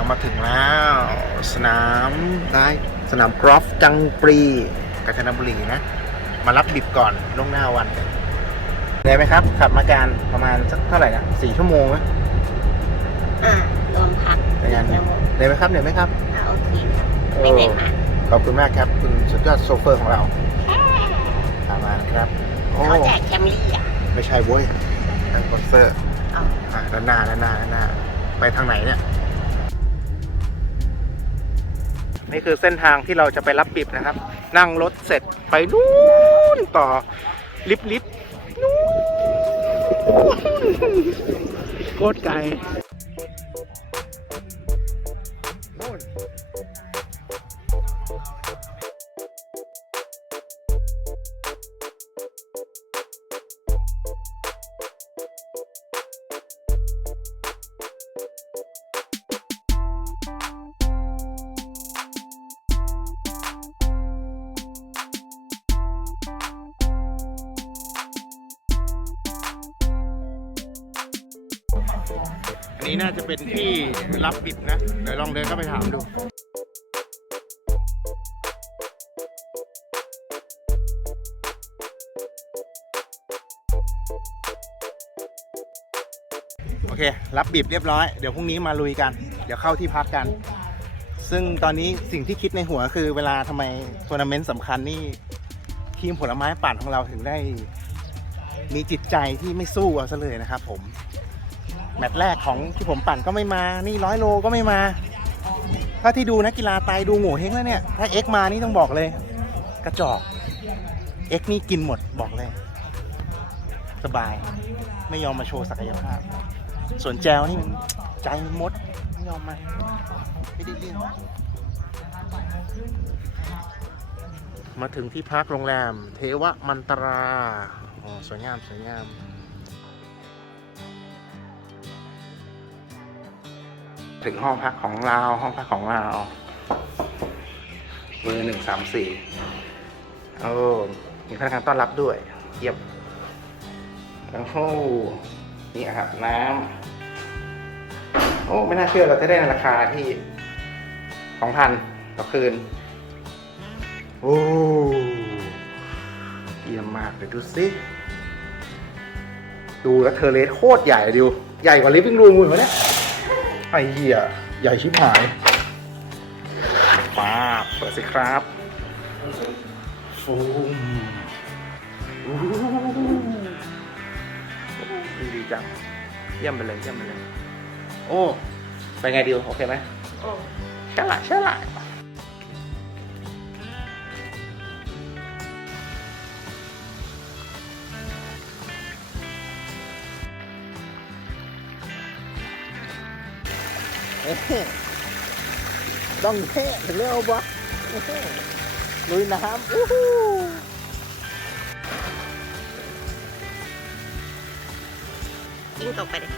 เรามาถึงแล้ว สนามได้สนามกอล์ฟจังปรีกาญจนบุรีนะ มารับบิบก่อนล่วงหน้าวันเหนื่อยไหมครับ ขับมาการประมาณสักเท่าไหร่นะสี่ชั่วโมงไหมอ่ารวมพักเป็นไงเดี๋ยวเหนื่อยไหมครับเหนื่อยไหมครับอ่าโอเคครับไม่เหนื่อยมากขอบคุณมากครับ คุณสุดยอดโซเฟอร์ของเราตามมานะครับโอ้เขาแจกแคมรี่อะไม่ใช่เว้ยทางคอนเซอร์เอาอะด้านหน้าด้านหน้าด้านหน้าไปทางไหนเนี่ย นี่คือเส้นทางที่เราจะไปรับบิบนะครับ นั่งรถเสร็จไปนู่นต่อลิฟต์ลิฟนู่นโคตรไกล อันนี้น่าจะเป็นที่รับบิบนะ เดี๋ยวลองเดินเข้าไปถามดูโอเค รับบิบเรียบร้อย เดี๋ยวพรุ่งนี้มาลุยกัน เดี๋ยวเข้าที่พักกัน ซึ่งตอนนี้สิ่งที่คิดในหัวคือเวลาทำไมทัวร์นาเมนต์สำคัญนี่ทีมผลไม้ปั่นของเราถึงได้ มีจิตใจที่ไม่สู้เอาซะเลยนะครับผม แมตช์แรกของที่ผมปั่นก็ไม่มา นี่ร้อยโลก็ไม่มา ถ้าที่ดูนักกีฬาตายดูโง่เฮงแล้วเนี่ย ถ้าเอ็กมานี่ต้องบอกเลย กระจอกเอ็กนี่กินหมดบอกเลย สบายไม่ยอมมาโชว์ศักยภาพ ส่วนแจวนี่มันใจมดไม่ยอมมาไม่ได้เรื่องมาถึงที่พักโรงแรม เทวมันตราอ๋อสวยงาม สวยงาม ถึงห้องพักของเราห้องพักของเราเบอร์หนึ่งสามสี่โอ้มีพนักงานต้อนรับด้วยเยี่ยมแล้วโอ้นี่อาหารน้ำโอ้ไม่น่าเชื่อเราจะได้ในราคาที่สองพันต่อคืน โอ้เยี่ยมมากเลยวดูสิดูแล้วเทอร์เลสโคตรใหญ่ดิวใหญ่กว่าลิฟวิ่งรูมเลยวะเนี่ย ไอ้เหี้ยใหญ่ชิบหายป้าบเปิดสิครับฟูมอู้หูดีจังเยี่ยมไปเลยเยี่ยมไปเลย โอ้ไปไงดิวโอเคไหมโอ้ใช่ละใช่ละ ต้องเท่ถึงเรื่องเอาบะลุยน้ำอู้หูยิ่งตกไปเ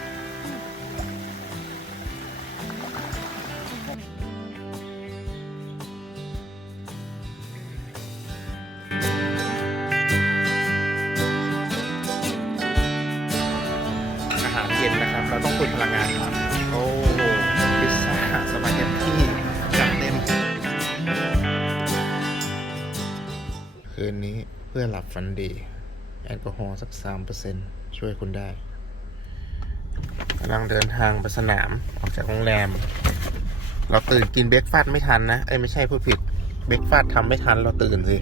พื่อหลับฝันดี แอลกอฮอล์สักสามเปอร์เซ็นช่วยคุณได้กำลังเดินทางไปสนามออกจากโรงแรม เราตื่นกินเบรกฟาสต์ไม่ทันนะ เอ้ยไม่ใช่พูดผิด เบรกฟาสต์ทำไม่ทันเราตื่นสิ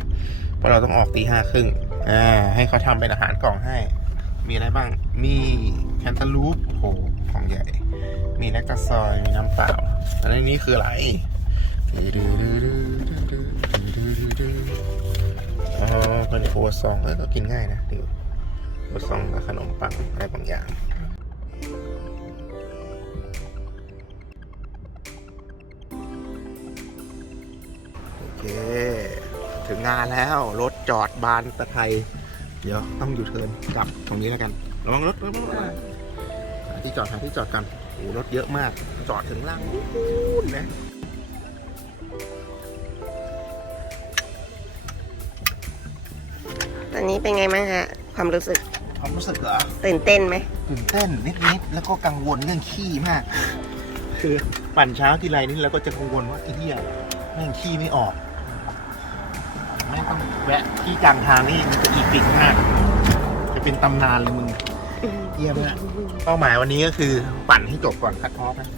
เพราะเราต้องออกตีห้าครึ่งอ่าให้เขาทำเป็นอาหารกล่องให้ มีอะไรบ้าง มีแคนตาลูปโหของใหญ่ มีแลคตาซอย มีน้ำเปล่าอันนี้คืออะไรอ๋อ เป็นครัวซองเออก็กินง่ายนะดิวคซองกับขนมปังอะไรบางอย่างโอเค ถึงงานแล้วรถจอดบานตะไครเดี๋ยวต้องอยู่เทินกลับตรงนี้แล้วกันระวังรถระวังรถหาที่จอดหาที่จอดกันโอ้รถเยอะมาก จอดถึงล่างนู่นนะ อนนี้เป็นไงบ้างฮะ ความรู้สึก ความรู้สึกเหรอ ตื่นเต้นไหม ตื่นเต้นนิดๆ แล้วก็กังวลเรื่องขี้มาก คือปั่นเช้าทีไรนี่เราก็จะกังวลว่าไอ้เหี้ยแม่งขี้ไม่ออก แม่งต้องแวะที่กลางทางนี่มันจะอีกปิกมาก จะเป็นตำนานเลยมึงเยี่ยมมากเป้าหมายวันนี้ก็คือปั่นให้จบก่อนคัดออฟนะ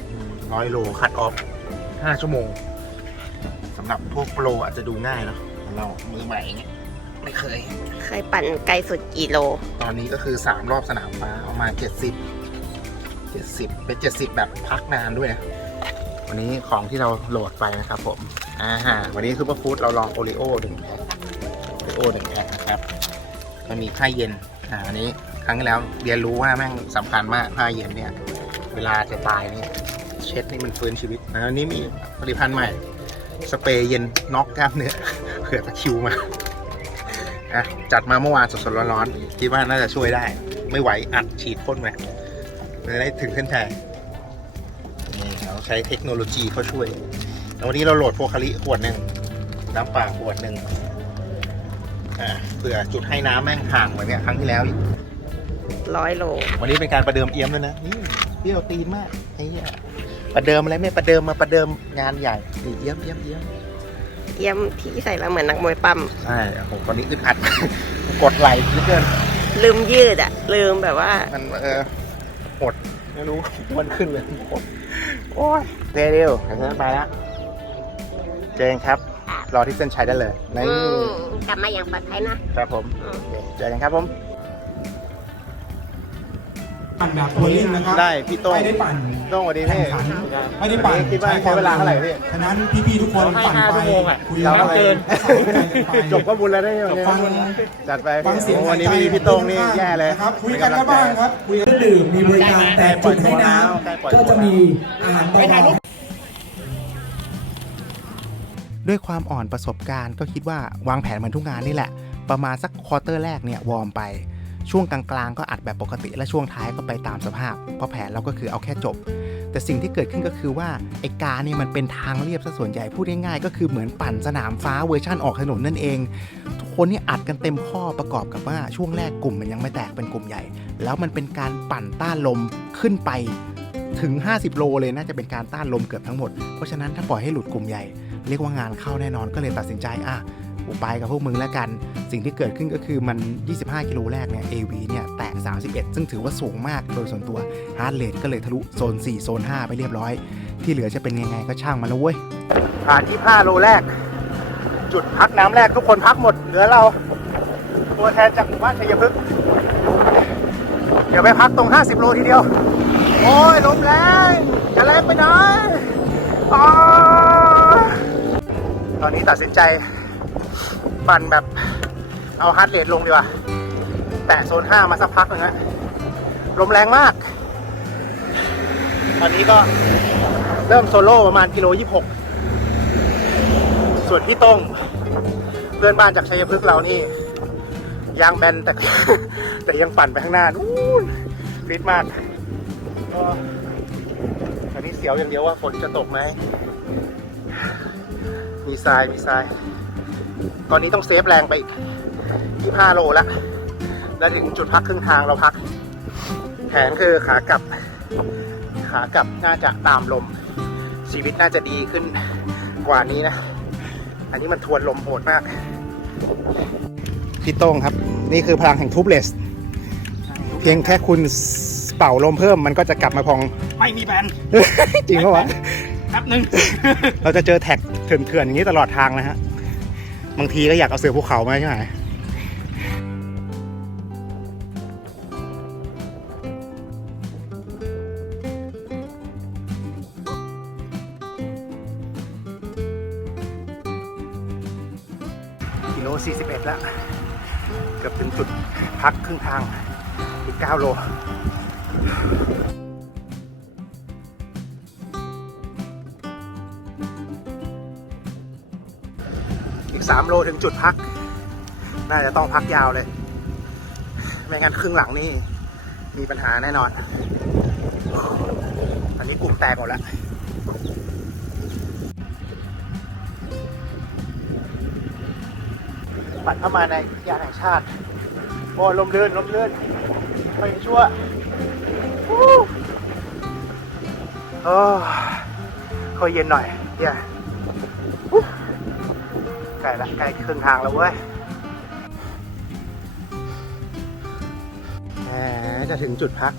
ร้อยโลคัดออฟห้าชั่วโมงสำหรับพวกโปรอาจจะดูง่ายเนาะเรามือใหม่อย่างเงี้ย ไม่เคย เคยปั่นไกลสุดกี่โล ตอนนี้ก็คือสามรอบสนามฟ้าเอามาเจ็ดสิบเจ็ดสิบเป็นเจ็ดสิบแบบพักนานด้วยนะวันนี้ของที่เราโหลดไปนะครับผมอ่าฮะวันนี้คือพฟู้ดเราลองโอริโอหนึ่งแพ็คโอริโอหนึ่งแพ็คนะครับมันมีผ้าเย็นอ่าอันนี้ครั้งที่แล้วเรียนรู้ว่าแม่งสำคัญมากผ้าเย็นเนี่ย เวลาจะตายนี่เช็ดนี่มันฟื้นชีวิตนะอันนี้มีผลิตภัณฑ์ใหม่ สเปรย์เย็นน็อกกล้ามเนื้อเผื่อตะคริวมา อะจัดมาเมื่อวานสดๆร้อนๆคิดว่าน่าจะช่วยได้ ไม่ไหวอัดฉีดพ่นไปจะได้ถึงเส้นชัยนี่เราใช้เทคโนโลยีเขาช่วยแล้ววันนี้เราโหลดโฟคาริขวดหนึ่งน้ำเปล่าขวดหนึ่งอ่าเผื่อจุดให้น้ำแม่งห่างเหมือนเนี่ยครั้งที่แล้วอีกร้อยโล วันนี้เป็นการประเดิมเอี้ยมด้วยนะนี่เปรี้ยวตีนมากไอ้เหี้ยประเดิมอะไรไม่ประเดิมมาประเดิมงานใหญ่นี่เอี้ยมเอี้ยมเอี้ยม เยี่ยมที่ใส่แล้วเหมือนนักมวยปั้มใช่ผมตอนนี้อึดอัด กดไหลเหลือเกิน ลืมยืดอะลืมแบบว่า มันเออหดไม่รู้ มันขึ้นเลยหดโอ้ยเร็วเร็วเดี๋ยวฉันไปแล้วเจอกันครับ รอที่เส้นชัยได้เลยในอืมกลับมาอย่างปลอดภัยนะ ครับผมอืมโอเคเจอกันครับผม ปั่นแบบทัวริ่งนะครับได้พี่โต้งไม่ได้ปั่นโต้งสวัสดีแข่พี่งขันไม่ได้ปั่นคิดว่าใช้เวลาเท่าไหร่พี่ฉะนั้นพี่ๆทุกคนปั่นไปคุยเรากันเกินใส่กันไปจบก็บุญแล้วได้ไหมฟังจัดไปฟังเสียงโอ้วันนี้หาไม่ใจมีพี่โต้งนี่แย่เลยนะครับคุยกันแล้วบ้างครับคุยกันดื่มมีบริการแต่จุดให้น้ำก็จะมีอาหารเบาๆด้วยความอ่อนประสบการณ์ก็คิดว่าวางแผนเหมือนทุกงานนี่แหละ ประมาณสักควอเตอร์แรกเนี่ยวอร์มไป ช่วงกลางๆ ก็อัดแบบปกติและช่วงท้ายก็ไปตามสภาพ เพราะแผนเราก็คือเอาแค่จบ แต่สิ่งที่เกิดขึ้นก็คือว่าไอ้กาเนี่ยมันเป็นทางเรียบซะส่วนใหญ่พูดง่ายๆก็คือเหมือนปั่นสนามฟ้าเวอร์ชั่นออกถนนนั่นเองทุกคนนี่อัดกันเต็มข้อประกอบกับว่าช่วงแรกกลุ่มมันยังไม่แตกเป็นกลุ่มใหญ่ แล้วมันเป็นการปั่นต้านลมขึ้นไปถึง 50 โลเลยน่าจะเป็นการต้านลมเกือบทั้งหมด เพราะฉะนั้นถ้าปล่อยให้หลุดกลุ่มใหญ่ เรียกว่างานเข้าแน่นอนก็เลยตัดสินใจอะูไปกับพวกมึงแล้วกัน สิ่งที่เกิดขึ้นก็คือมัน 25 กิโลแรกเนี่ย AV เนี่ยแตะ31 ซึ่งถือว่าสูงมากโดยส่วนตัวฮาร์ดเรทก็เลยทะลุโซน 4 โซน 5 ไปเรียบร้อย ที่เหลือจะเป็นยังไงก็ช่างมันแล้วเว้ยผ่านที่5โลแรก จุดพักน้ำแรกทุกคนพักหมดเหลือเราตัวแทนจากหมู่บ้านชัยพฤกษ์เดี๋ยวไปพักตรง 50 โลทีเดียว โอ้ยลมแรงจะแรงไปไหนอ้าวตอนนี้ตัดสินใจ ปั่นแบบเอาฮาร์ดเรทลงดีกว่า แตะโซน 5 มาสักพักหนึงฮะลมแรงมาก ตอนนี้ก็เริ่มโซโล่ประมาณกิโล 26 ส่วนพี่ต้งเพื่อนบ้านจากชัยพฤกษ์เรานี่ยางแบนแต่ แต่ยังปั่นไปข้างหน้านู้นฟิตมากก็ตอนนี้เสียวอย่างเดียวว่าฝนจะตกไหม มีทราย มีทราย ตอนนี้ต้องเซฟแรงไปอีก25โลแล้วแล้วถึงจุดพักครึ่งทางเราพัก แผนคือขากลับ ขากลับน่าจะตามลม ชีวิตน่าจะดีขึ้นกว่านี้นะ อันนี้มันทวนลมโหดมาก พี่โต้งครับ นี่คือพลังแห่งทูบเลส เพียงแค่คุณเป่าลมเพิ่มมันก็จะกลับมาพอง ไม่มีแบนจริงปะวะ แป๊บหนึ่งเราจะเจอแท็กเถื่อนๆอย่างนี้ตลอดทางนะฮะ บางทีก็อยากเอาเสือภูเขามาใช่ไหมกิโล41 แล้ว เกือบถึงจุดพักครึ่งทางอีก 9 โล 3 โลถึงจุดพัก น่าจะต้องพักยาวเลย ไม่งั้นครึ่งหลังนี่มีปัญหาแน่นอน อันนี้กลุ่มแตกหมดแล้วปัดเข้ามาในยานแห่งชาติ โอ้ลมเลื่อนลมเลื่อนไปชั่วโอ้ค่อยเย็นหน่อยเดี๋ยวอุ๊ย ใกล้ละใกล้ครึ่งทางแล้วเว้ยแหมจะถึงจุดพัก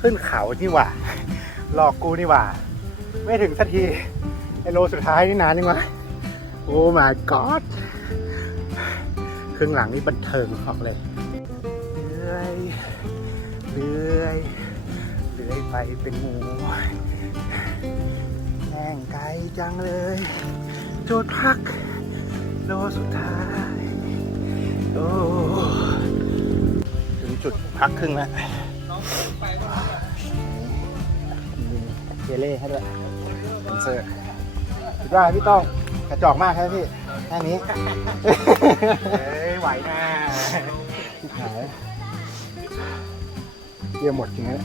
ขึ้นเขานี่หว่าหลอกกูนี่หว่า ไม่ถึงสักทีไอโลสุดท้ายนี่นานยังวะโอ้ my god ครึ่งหลังนี่บันเทิงออกเลยเลื่อยเลื่อยเลื่อยไปเป็นงูแม่งไกลจังเลย จุดพัก โลสุดท้ายโอ้ถึงจุดพักครึ่งแล้วเจเล่ให้ด้วยเซนเซอร์คิดว่าพี่ต้องกระจอกมากครับพี่แค่นี้ เฮ้ย ไหวนะที่หายเยี่ยมหมดจริงนะ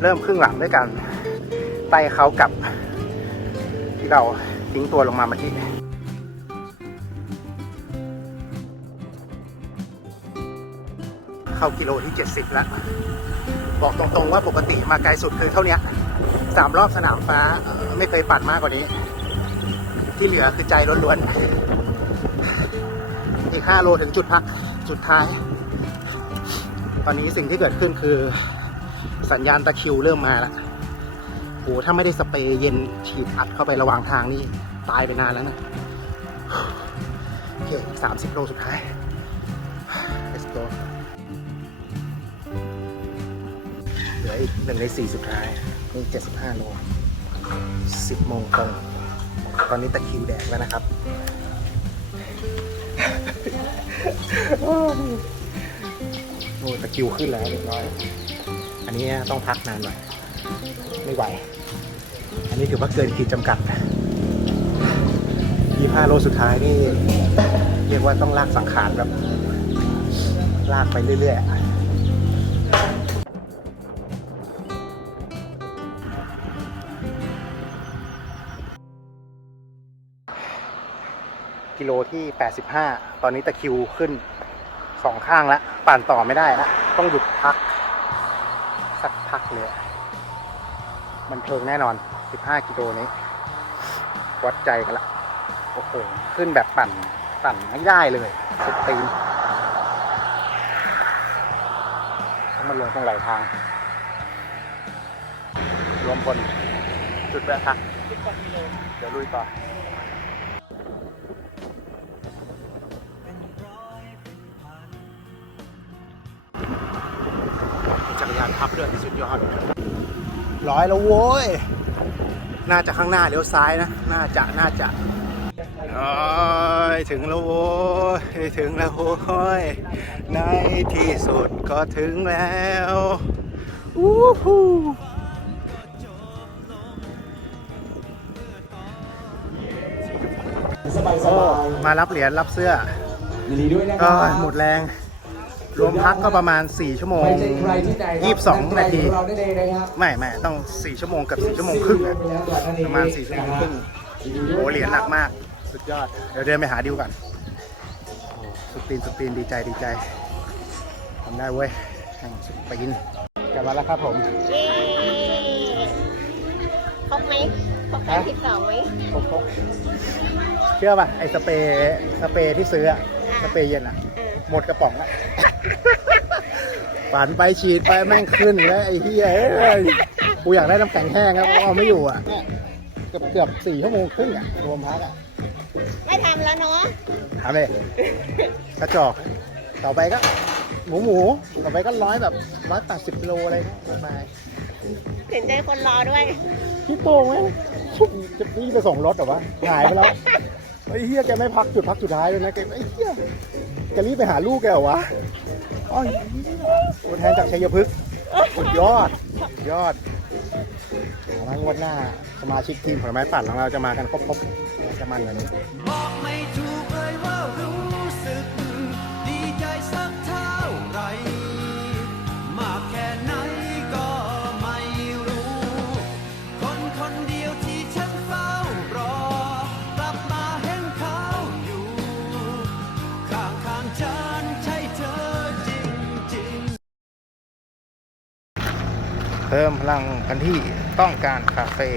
เริ่มครึ่งหลังด้วยกันไต่เขากับ ที่เราทิ้งตัวลงมาเมื่อกี้เข้ากิโลที่ 70 แล้ว บอกตรงๆว่าปกติมาไกลสุดคือเท่านี้สามรอบสนามฟ้าไม่เคยปั่นมากกว่านี้ ที่เหลือคือใจล้วนๆ อีก 5 โลถึงจุดพัก จุดท้าย ตอนนี้สิ่งที่เกิดขึ้นคือสัญญาณตะคิวเริ่มมาแล้ว โหถ้าไม่ได้สเปรย์เย็นฉีดอัดเข้าไประหว่างทางนี่ตายไปนานแล้วนะโอเคสามสิบโลสุดท้าย let's go เหลืออีกหนึ่งในสี่สุดท้ายนี่เจ็ดสิบห้าโลสิบโมงตรงตอนนี้ตะคิวแดกแล้วนะครับโอ้ตะคิวขึ้นแล้วเรียบร้อย อันนี้ต้องพักนานหน่อย ไม่ไหว อันนี้ถือว่าเกินขีดจำกัด 25 โลสุดท้ายนี่เรียกว่าต้องลากสังขารแบบลากไปเรื่อยๆกิโลที่ 85 ตอนนี้ตะคิวขึ้นสองข้างแล้วปั่นต่อไม่ได้แล้วต้องหยุดพัก สักพักเลย มันเทิงแน่นอน 15 กิโลนี้ วัดใจกันละโอ้โห ขึ้นแบบปั่น ปั่นไม่ได้เลยสุดตีนต้องมาลงตรงไหลทาง รวมพลจุดแวะพักเดี๋ยวลุยต่อจักรยานพับด้วยสุดยอดร้อยแล้วโว้ย น่าจะข้างหน้าเลี้ยวซ้ายนะ น่าจะน่าจะโอ้ยถึงแล้วโว้ยถึงแล้วโว้ยในที่สุดก็ถึงแล้วอู้หูสบายสโอ้บายมารับเหรียญรับเสื้อยินดีด้วยนะคก็รับหมดแรง รวมพักก็ประมาณ 4 ชั่วโมง ไม่ใช่ใครที่ไหนครับ22 นาที ของเราได้เลยนะครับไม่ไม่ต้อง 4 ชั่วโมงกับ 4 ชั่วโมงครึ่งอะประมาณ 4 ชั่วโมงครึ่งโอ้เหรียญหนักมาก สุดยอด เดี๋ยวเดินไปหาดิวกันโอ้สุดตีนสุดตีนดีใจดีใจทำได้เว้ยแข่งสุดตีนกลับมาแล้วครับผม เย้ครบไหมครบแปดสิบสองไหมครบครบเชื่อป่ะไอ้สเปรย์สเปรย์ที่ซื้ออะสเปรย์เย็นอะเออหมดกระป๋องละ ปั่นไปฉีดไปแม่งขึ้นแล้วไอ้เหี้ยเอ้ยกูอยากได้น้ำแข็งแห้งครับเอาไม่อยู่อะเนี่ยเกือบเกือบสี่ชั่วโมงครึ่งอะรวมพักอะไม่ทำแล้วเนาะทำเลยกระจอกต่อไปก็ หมูหมูต่อไปก็ร้อยแบบร้อยแปดสิบโลอะไรลงมาเห็นใจคนรอด้วย พี่โต้งไหมจะพี่ไปส่งรถเหรอวะหายไปแล้ว ไอ้เฮียแกไม่พักจุดพักสุดท้ายเลยนะแกไอ้เฮียแกรีบไปหาลูกแกเหรอวะอ้อยตัวแทนจากชัยพฤกษ์สุดยอดยอดเอาละงวดหน้าสมาชิกทีมผลไม้ปั่นของเราจะมากันครบๆจะมันกว่านี้ เติมพลังกันที่ต้องการคาเฟ่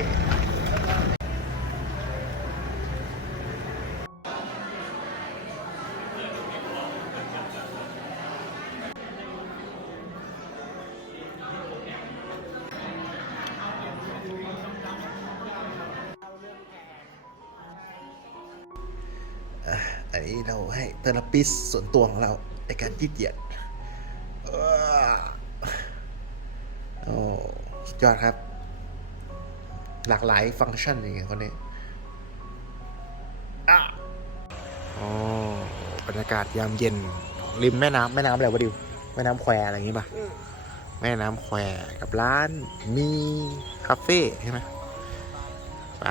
อันนี้เราให้เทอราปิสส่วนตัวของเราในการยืดเหยียดเอ้อโอ้สุด ยอดครับ หลากหลายฟังก์ชันอย่างเงี้ยคนนี้อ๋อบรรยากาศยามเย็น ริมแม่น้ำแม่น้ำอะไรวะดิวแม่น้ำแควอะไรอย่างงี้ป่ะมแม่น้ำแควกับร้านมีคาเฟ่ใช่ไหมไป